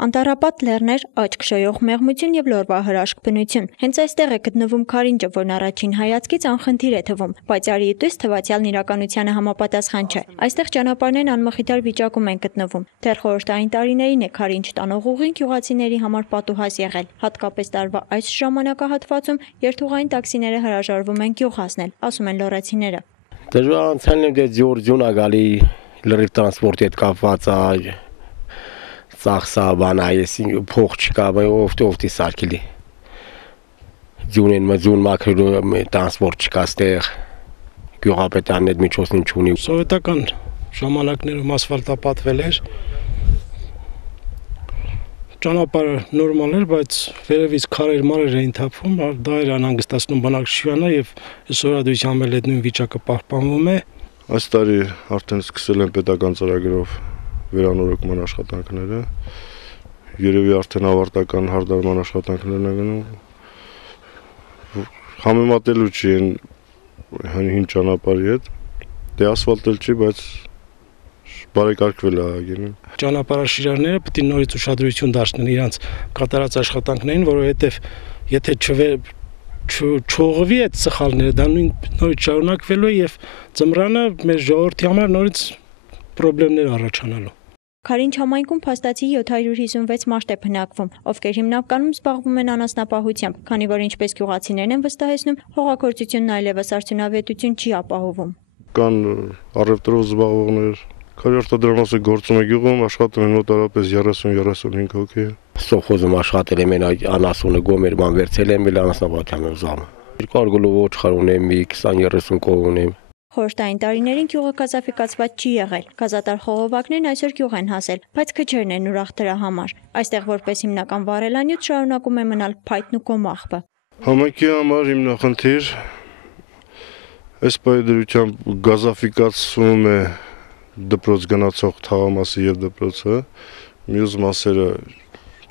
Անտառապատ լեռներ, աչք շոյող մեղմություն և լորվա հրաշք բնություն։ Հենց այստեղ է գտնվում Քարինջը, որն առաջին հայացքից անխնդիր է թվում, բայց արիուտից թվացյալն իրականությանը համապատասխան չէ։ Այստեղ ճանապարհներն անմխիթար վիճակում են գտնվում։ Դեռ խորհրդային տարիներին է Քարինջ տանող ուղին գյուղացիների համար պատուհաս եղել, հատկապես տարվա այս ժամանակահատվածում երթուղային տաքսիները հրաժարվում են գյուղ հասնել, ասում են լոռացիները։ Դժվարությունն է ջուրջուն ագալի լրիվ տրանսպորտի հետ կապված է ծախսա բանա ես փող չկա օֆտի սարքելի ջուն մաքրելու տրանսպորտ չկա ստեղ գյուղապետարն այդ միջոցին չունի։ Սովետական ժամանակներում ասֆալտապատվել էր, ճանապարհը նորմալ էր, բայց վերևից քարեր մարեր էին թափվում, դա էր անհանգստացնում բնակչությանը եւ այսօր դույսյամ էլ այդ նույն վիճակը պահպանվում է։ Այս տարի արդեն սկսել են պետական ծրագրով վերանորոգման աշխատանքները, երևի արդեն ավարտական հարդարման աշխատանքներն են գնում։ Համեմատելու չի հին ճանապարհի հետ, դե ասֆալտել չի, բայց բարեկարգվել է ագին։ Ճանապարհաշինարները պետք է նորից ուշադրություն դարձնեն իրանց կատարած աշխատանքներին, որովհետև եթե չողովի այդ սխալները, դա նորից շարունակվելու է եւ ձմռանը մեր ժողովրդի համար նորից խնդիրներ առաջանալու։ Քարինջ համայնքում փաստացի 756 մարդ է բնակվում, ովքեր հիմնականում զբաղվում են անասնապահությամբ, քանի որ ինչպես գյուղացիներն են վստահեցնում, հողագործությունն այլևս արդյունավետություն չի ապահովում։ Կան առևտրով զբաղվողներ, քարյարտադրամասը գործում է գյուղում, աշխատում են մոտավորապես 30-35 հոգի։ Սովխոզում աշխատել եմ անասունը գոմերման վերցել եմ անասնապահությամբ զբաղվում։ 200 գլուխ ոչխար ունեմ, 20-30 կով ունեմ։ Խորհրդային տարիներին գյուղը գազաֆիկացված չի եղել։ Գազատար խողովակներն այսօր գյուղ են հասել, բայց քչերն են ուրախ դրա համար։ Այստեղ որպես հիմնական վառելանյութ շարունակում է մնալ փայտն ու կոմաղբը։ Համայնքի համար հիմնախնդիր այս պայդրությամբ գազաֆիկացվում է դպրոց գնացող թաղամասը եւ դպրոցը, մյուս մասերը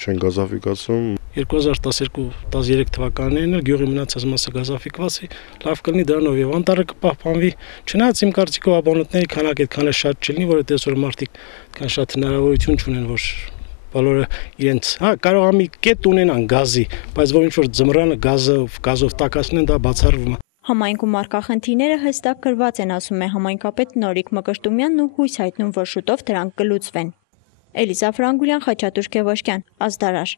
չեն գազաֆիկացում։ 2012-13 թվականներին էլ գյուղի մնացած մասը գազաֆիկված է, լավ կլինի դրանով եւ անտառը կպահպանվի։ Չնայած իմ կարծիքով abonentների քանակը այդքան շատ չլինի, որովհետեւ այսօր մարդիկ այդքան շատ հնարավորություն չունեն, որ բոլորը իրենց, կարող է մի կետ ունենան գազի, բայց որ ինչ որ ձմռանը գազով տակացնեն, դա բացառվում է։ Համայնքում առկա խնդիրները հստակ գրված են, ասում է համայնքապետ Նորիկ Մկրտումյանն ու հույս հայտնում, որ շուտով դրանք կլուծվեն։ Էլիզա Ֆրանգուլյան, Խաչատուր Գևորգյան, Ազդարար։